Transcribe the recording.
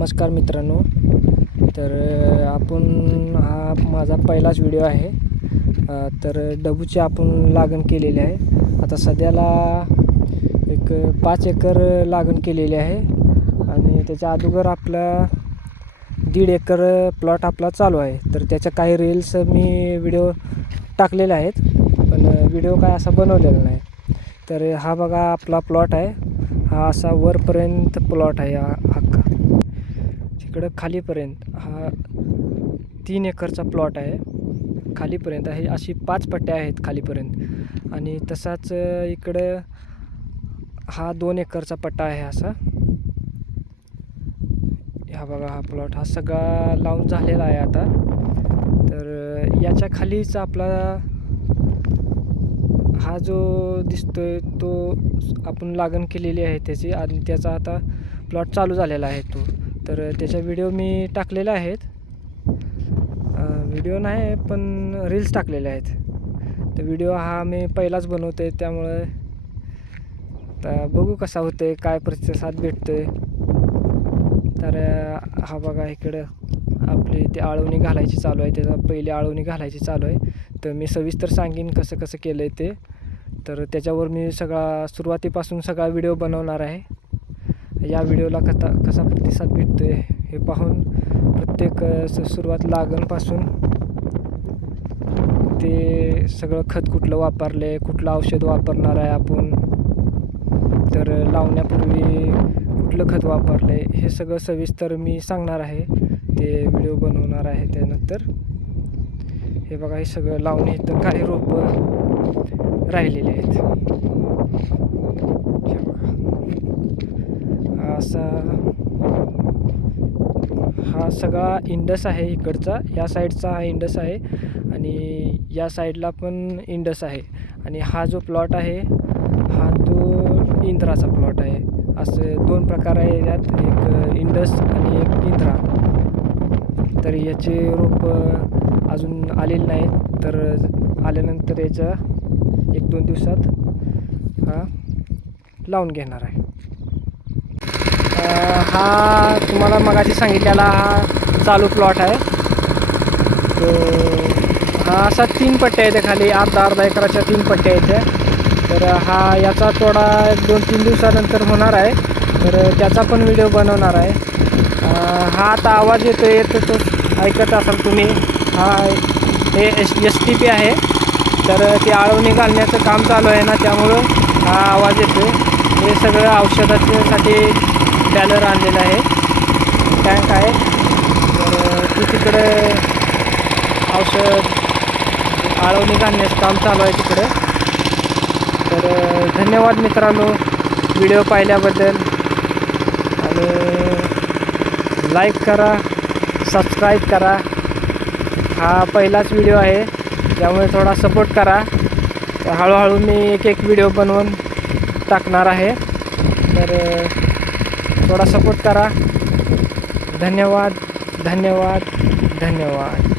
नमस्कार मित्रांनो. तर आपण हा माझा पहिलाच व्हिडिओ आहे. तर डबूची आपण लागण केलेली आहे. आता सध्याला एक 5 एकर लागण केलेली आहे आणि त्याच्या अगोदर आपला 1.5 एकर प्लॉट आपला चालू आहे. तर त्याच्या काही रील्स मी व्हिडिओ टाकलेले आहेत, पण व्हिडिओ काय असा बनवलेला नाही. तर हा बघा आपला प्लॉट आहे. हा असा वरपर्यंत प्लॉट आहे. अख्खा तिकडं खालीपर्यंत हा 3 एकरचा प्लॉट आहे. खालीपर्यंत आहे, अशी 5 पट्ट्या आहेत खालीपर्यंत. आणि तसाच इकडं हा 2 एकरचा पट्टा आहे असा. हा बघा हा प्लॉट हा सगळा लावून झालेला आहे आता. तर याच्या खालीच आपला हा जो दिसतोय तो आपण लागण केलेली आहे त्याची, आणि त्याचा आता प्लॉट चालू झालेला आहे तो. तर त्याच्या व्हिडिओ मी टाकलेले आहेत. व्हिडिओ नाही पण रील्स टाकलेले आहेत. तर व्हिडिओ हा मी पहिलाच बनवतो आहे, त्यामुळे तर बघू कसा होतं आहे, काय प्रतिसाद भेटतो आहे. तर हा बघा इकडं आपली ते आळवणी घालायची चालू आहे. त्याचा पहिली आळवणी घालायची चालू आहे. तर मी सविस्तर सांगेन कसं कसं केलं आहे ते. तर त्याच्यावर मी सुरुवातीपासून सगळा व्हिडिओ बनवणार आहे. या व्हिडिओला कसा प्रतिसाद भेटतो आहे हे पाहून प्रत्येक सुरुवात लागणपासून ते सगळं खत कुठलं वापरलं आहे, कुठलं औषध वापरणार आहे आपण, तर लावण्यापूर्वी कुठलं खत वापरलं आहे, हे सगळं सविस्तर मी सांगणार आहे. ते व्हिडिओ बनवणार आहे त्यानंतर. हे बघा हे सगळं लावून इथं काही रोपं राहिलेले आहेत. हे बघा हा सगळा इंडस आहे इकडचा. या साईडचा हा इंडस आहे आणि या साईडला पण इंडस आहे. आणि हा जो प्लॉट आहे हा तो इंद्राचा प्लॉट आहे. असे 2 प्रकार आहे यात, एक इंडस आणि एक इंद्रा. तर याचे रोप अजून आलेले नाहीत, तर आल्यानंतर याच्या 1-2 दिवसात हा लावून घेणार आहे. हा तुम्हाला मगाशी सांगितलेला हा चालू प्लॉट आहे. तो हा असा 3 पट्ट्या आहेत खाली, अर्धा एकराच्या 3 पट्ट्या आहेत. तर हा याचा थोडा 2-3 दिवसानंतर होणार आहे. तर त्याचा पण व्हिडिओ बनवणार आहे. हा आता आवाज येतो तो ऐकत असाल तुम्ही. हे STP आहे. तर ते आळवणी घालण्याचं काम चालू आहे ना, त्यामुळं हा आवाज येतो. हे सगळं औषधासाठी बॅनर आणलेलं आहे, टँक आहे. तर ती तिकडे औषध आळवणी घालण्याचं काम चालू आहे तिकडे. तर धन्यवाद मित्रांनो व्हिडिओ पाहिल्याबद्दल. आणि लाईक करा, सबस्क्राईब करा. हा पहिलाच व्हिडिओ आहे, त्यामुळे थोडा सपोर्ट करा. तर हळूहळू मी एक व्हिडिओ बनवून टाकणार आहे. तर थोडा सपोर्ट करा. धन्यवाद धन्यवाद धन्यवाद.